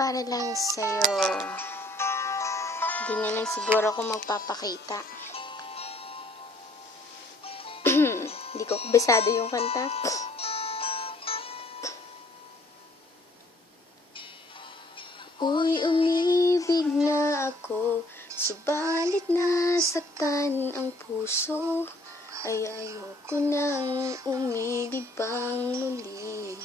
para lang sa'yo. Hindi na lang siguro ako magpapakita. Hindi ko kabisado yung kanta. Uy, umibig na ako, subalit nasaktan ang puso. Ay ayoko nang umibig pang muli.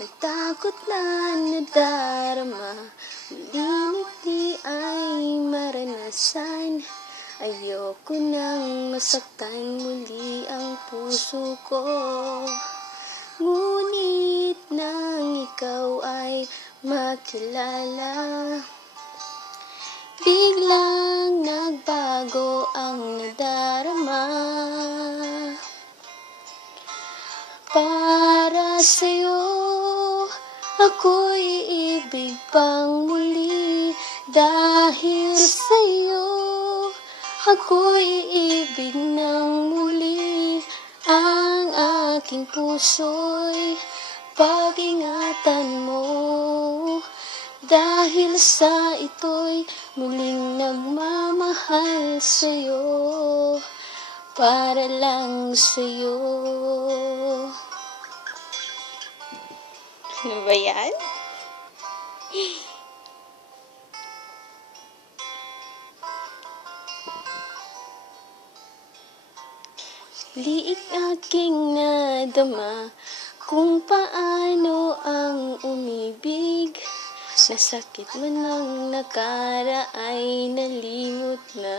May takot na nadarama, muling di ay maranasan. Ayoko nang masaktan muli ang puso ko. Ngunit nang ikaw ay makilala, biglang nagbago ang nadarama. Para sa'yo, ako'y iibig pang muli. Dahil sa'yo, ako'y iibig ng muli. Ang aking puso'y pag-ingatan mo. Dahil sa ito'y muling nagmamahal sa'yo. Para lang sa'yo. Ano ba yan? Liig aking nadama kung paano ang umibig. Nasakit mo ng nakara ay nalimot na.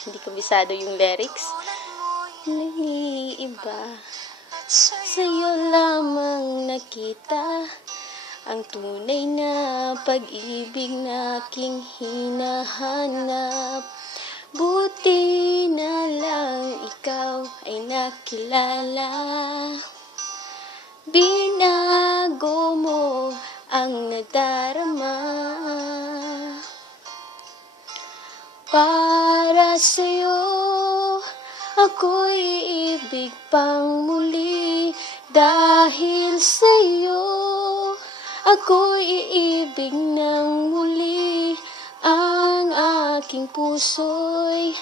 Hindi ko bisado yung lyrics. Nag-iiba. Sa'yo lamang nakita ang tunay na pag-ibig na aking hinahanap. Buti na lang ikaw ay nakilala. Binago mo ang nadarama. Para sa'yo, ako'y iibig pang muli. Dahil sa'yo, ako'y iibig ng muli. Ang aking puso'y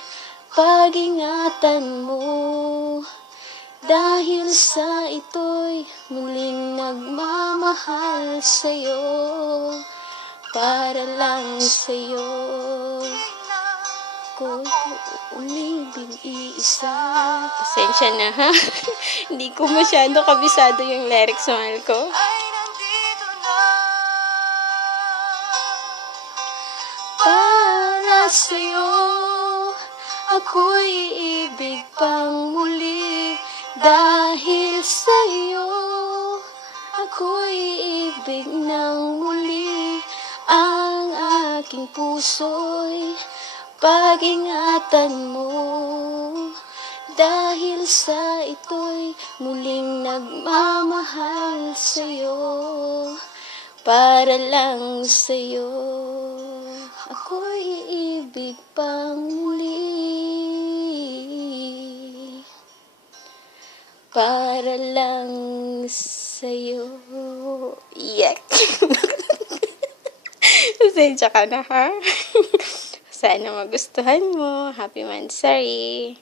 pag-ingatan mo. Dahil sa ito'y muling nagmamahal sa'yo. Para lang sa'yo. Ako'y umibig iisa. Pasensya na ha. Hindi ko masyado kabisado yung lyrics, mahal ko. Para sa'yo, ako'y iibig pang muli. Dahil sa'yo, ako'y iibig ng muli. Ang aking puso'y pag-ingatan mo. Dahil sa ito'y muling nagmamahal sa'yo. Para lang sa'yo. Ako'y iibig pang muli. Para lang sa'yo. Yak! Pasensya ka na ha. Sana magustuhan mo. Happy Mansari.